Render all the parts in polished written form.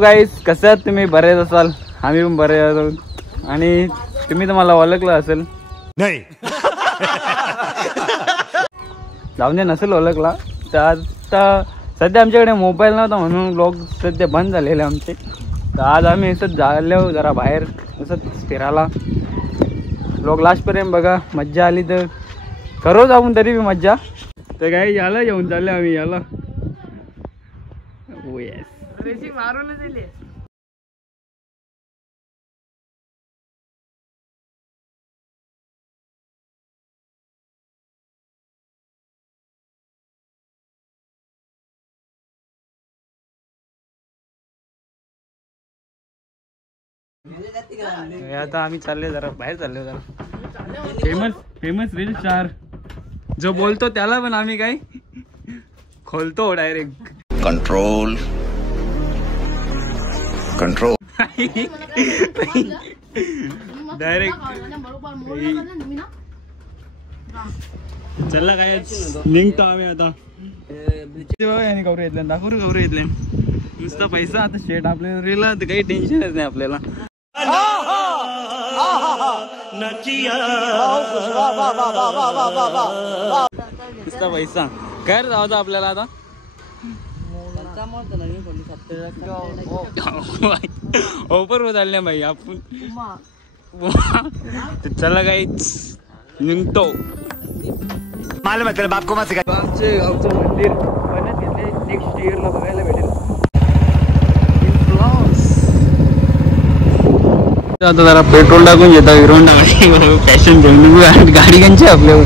गाईस, कसे आहात तुम्ही? बरेच असाल, आम्ही पण बरे आहोत. आणि तुम्ही तर मला ओळखलं असेल नाही. जाऊन दे, नसेल ओळखला तर आता सध्या आमच्याकडे मोबाईल नव्हता म्हणून ब्लॉग सध्या बंद झालेले आमचे. तर आज आम्ही असंच झालो जरा बाहेर असंच फिरायला. ब्लॉग लास्टपर्यंत बघा, मज्जा आली तर करू जाऊन तरी बी मज्जा. तर काही याला येऊन चालले आम्ही याला. ओ येस, मारूनच दिली. आता आम्ही चालले जरा बाहेर चाललो जरा. फेमस रील स्टार जो बोलतो त्याला पण आम्ही काय खोलतो डायरेक्ट. कंट्रोल डायरेक्ट चला काय निघतो आम्ही आता. याने कवरे येतले, दाखवू कवरे येतले. नुसता पैसा आता शेट आपल्याला रीला तर काही टेन्शनच नाही आपल्याला. नुसता पैसा काय जाऊ आपल्याला आता. ऑफर होत आले भाई आपण. चला काही निघतो. मालूम है तेरे बाप को मत सिखा. आमचे गावचं मंदिर बनत घेतले, नेक्स्ट इयरला बघायला भेटेल. आता जरा पेट्रोल टाकून घेता हिरोन टाकायची फॅशन घेऊन गाडी घ्यायची आपल्यावर.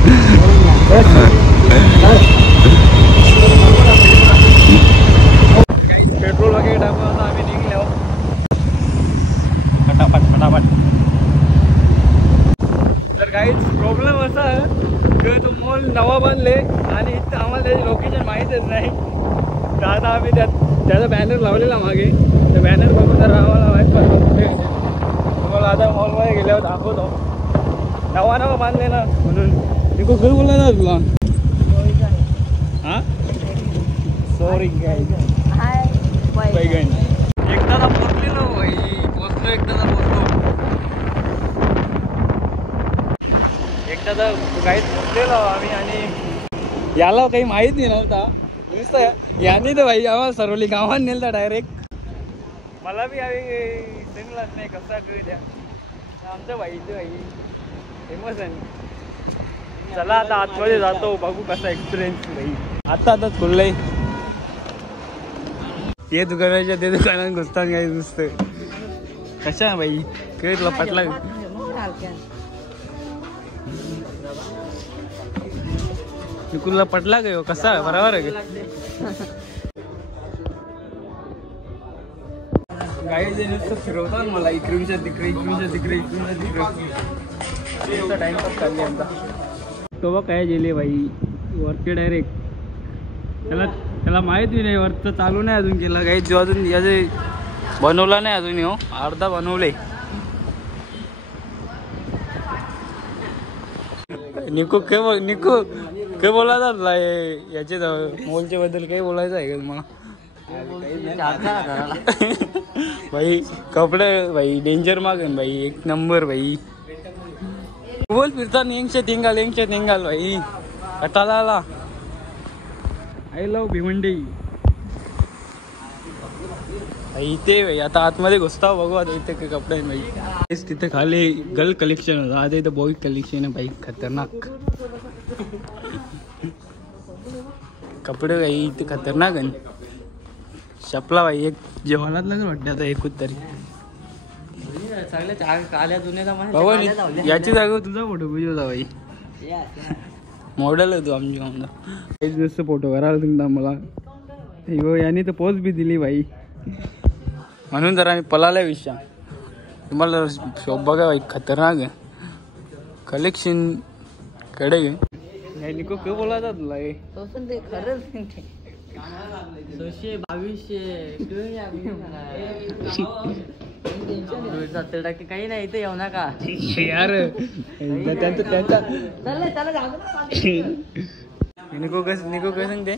पेट्रोल वगैरे टाकून आता आम्ही निघलो फटाफट. तर काहीच प्रॉब्लेम असा आहे की तो मॉल नवा बांधले आणि इथं आम्हाला त्याची लोकेशन माहीतच नाही. तर आता आम्ही त्याचा बॅनर लावलेला मागे, त्या बॅनर बघून जर आम्हाला माहीत पडलं. तुम्हाला आता मॉलमध्ये गेल्यावर दाखवतो. नवा बांधले ना म्हणून. निको घर बोलला ना तुला. हां सॉरी गाईज. एकदा पोचलेलो भाई, पोचलो एकदा काहीच पोचलेलो आम्ही. आणि याला काही माहिती नव्हता, नुसतं याने तर भाई आम्हाला सरवली गावात नेलता डायरेक्ट. मला बी आम्ही सिंगलाच नाही कसा करू द्या आमचं भाई. ते भाई फेमस आहे. चला आता आतमध्ये जातो, बघू कसा एक्सपिरियन्स भाई. आता खुललंय. ते दुकानाच्या ते दुकानात घुसतात काही नुसतं. कशा भाई काय तुला पटला? तुला पटला का? कसा बरोबर आहे का? काही जे नुसतं फिरवतात मला इकडूनच्या तिकडे टाइमपास चालले आमचा. तो बघ काय गेले भाई वरती डायरेक्ट. त्याला माहित बी नाही, वरचं चालू नाही अजून केलं काही. जो अजून याचे बनवला नाही अजून. हो अर्धा बनवले. निको काय बोलायचा तुला याचे मॉलच्या बद्दल काही बोलायचं आहे का तुम्हाला? भाई कपडे भाई डेंजर मागन भाई, एक नंबर भाई. बोल फिरता नेंगशे तिंगाल भाई. कटाला आला. I love Bhiwandi. इथे भाई आता आतमध्ये घुसता बघू. आता इथे काय कपडे आहे भाई. तिथे खाली गर्ल कलेक्शन होतं, आता इथं बॉय कलेक्शन आहे भाई. खतरनाक कपडे भाई इथे खतरनाक आहे. शपला भाई एक जेवणात लागेल वाटतं आता एकूच तरी. याची जागा तुझा फोटो बुजवता भाई. मॉडेल आहे तू आमची आमचा. जसं फोटो करायला तुम्ही मला याने तर पोच बी दिली भाई. म्हणून जरा आम्ही पळाला विषय. तुम्हाला शॉप बघा भाई खतरनाक आहे. कलेक्शन कडे घे. निको काय बोलायचा तुला? खरंच 70% काही नाही इथे येऊ नका यार. निको कसं सांगते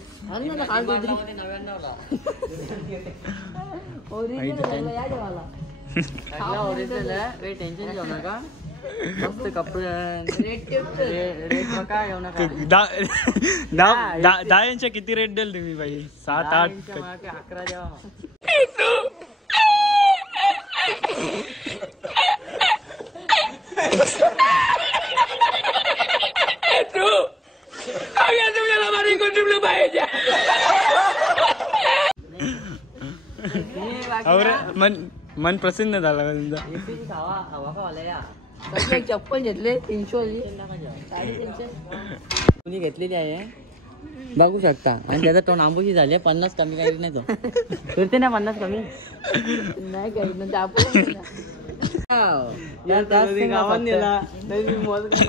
काही टेन्शन घेऊ नका मस्त कपडे रेट बघा घेऊ नका 10 यांच्या किती रेट द्याल तुम्ही बाई 7-8 11 द्यावा मन प्रसन्न झाला का तुमचा चप्पल घेतले 300 मुली घेतलेली आहे बघू शकता आणि त्याचा तोंड आंबोशी झाले 50 कमी काही नाही तो करते ना 50 कमी नाही काही म्हणजे आपण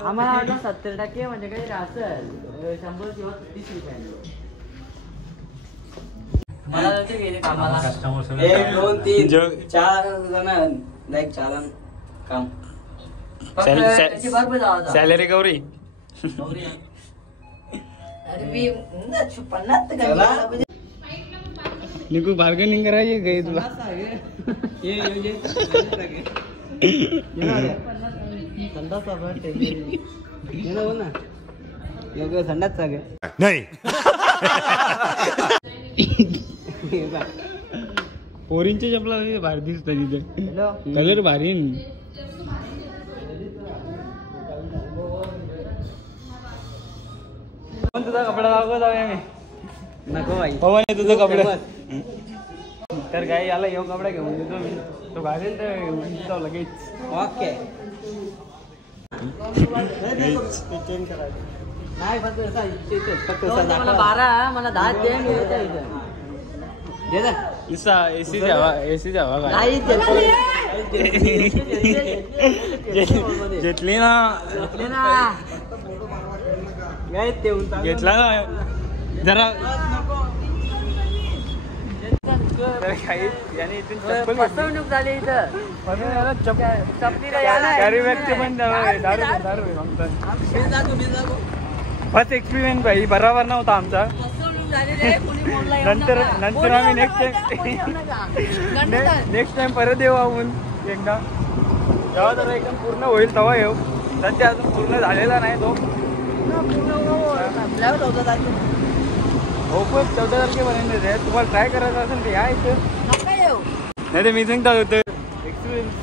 आम्हाला वाटलं 70% म्हणजे काही असेल 100 किंवा 30 रुपये मला जायचं गेले कामाला 1 2 3 4 जण लाईक चालन काम सॅलरी गौरी निकू बार्गेनिंग करायची काही तुला नहीं पोरींच्या चपला भारी दिसतात तिथे कलर भारी तुझा कपडा दाखव जाऊया मी नको बाई पवन आहे तुझं कपडा तर काय याला येऊ कपडा घेऊन देतो मी तो घालेल तर घेऊन देतो लगेच ओके नाही मला 12 मला 10 दे एसी द्यावा घेतली ना घेतला ना जरा फसवणूक झाली इथं फर्स्ट एक्सपिरियन्स भाई बरोबर नव्हता आमचा नंतर आम्ही नेक्स्ट टाइम परत येऊ आपण एकदा जेव्हा जरा एकदम पूर्ण होईल तेव्हा येऊ सध्या अजून पूर्ण झालेला नाही तो हो खूप 14 तारखेपर्यंत आहे तुम्हाला ट्राय करायचं असेल तर या इथं नाही तर मी सांगता होतं एक्सपिरियन्स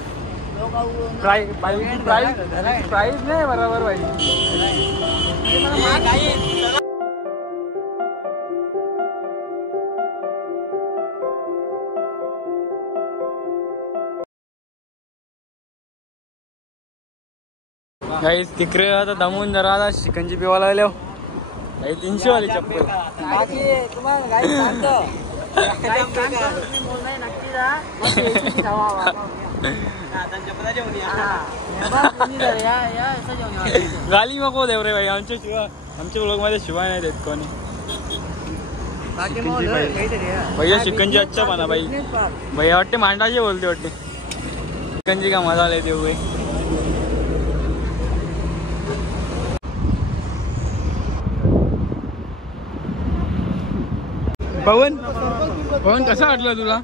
प्राईस नाही बरोबर पाहिजे गाईस तिकडे आता दमून जरा आता शिकंजी पिवायला आलो 300 वाली चप्पल गाली नको देव रे भाई आमच्या ब्लॉग मध्ये शिवाय नाही देत कोणी भैया शिकंजी अच्छा बना भाई भैया वाटते मांडाचे बोलते वाटते शिकंजी का मजा लेते हुए पवन कसा वाटलं तुला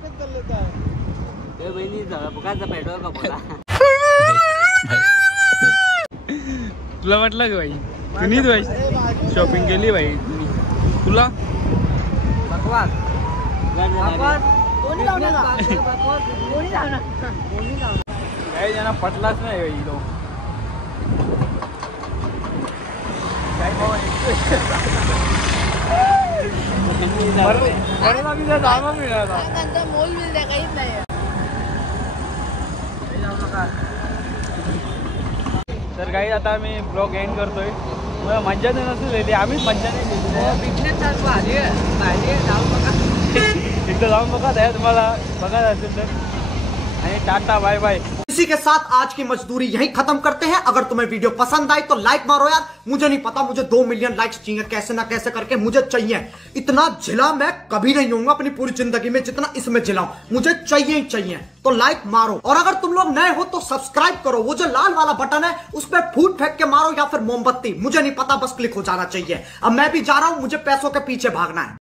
तुला वाटलं का भाई तुम्हीच भाई शॉपिंग केली भाई तुला काही जण पटलाच नाही भाई तो तर काही आता मी ब्लॉग एंड करतोय मला मज्जा नाही नसेल आम्हीच मज्जा नाही एकदा जाऊन बघा तुम्हाला बघायचं असेल तर आणि टाटा बाय बाय इसी के साथ आज की मजदूरी यहीं खत्म करते हैं। अगर तुम्हें वीडियो पसंद आई तो लाइक मारो यार। मुझे नहीं पता, मुझे 2 मिलियन लाइक्स चाहिए, कैसे ना कैसे करके मुझे चाहिए। इतना झिला मैं कभी नहीं होऊंगा अपनी पूरी जिंदगी में जितना इसमें झिलाऊं, मुझे चाहिए ही चाहिए। तो लाइक मारो, और अगर तुम लोग नए हो तो सब्सक्राइब करो। वो जो लाल वाला बटन है उस पर फूट फेंक के मारो या फिर मोमबत्ती, मुझे नहीं पता, बस क्लिक हो जाना चाहिए। अब मैं भी जा रहा हूं, मुझे पैसों के पीछे भागना है।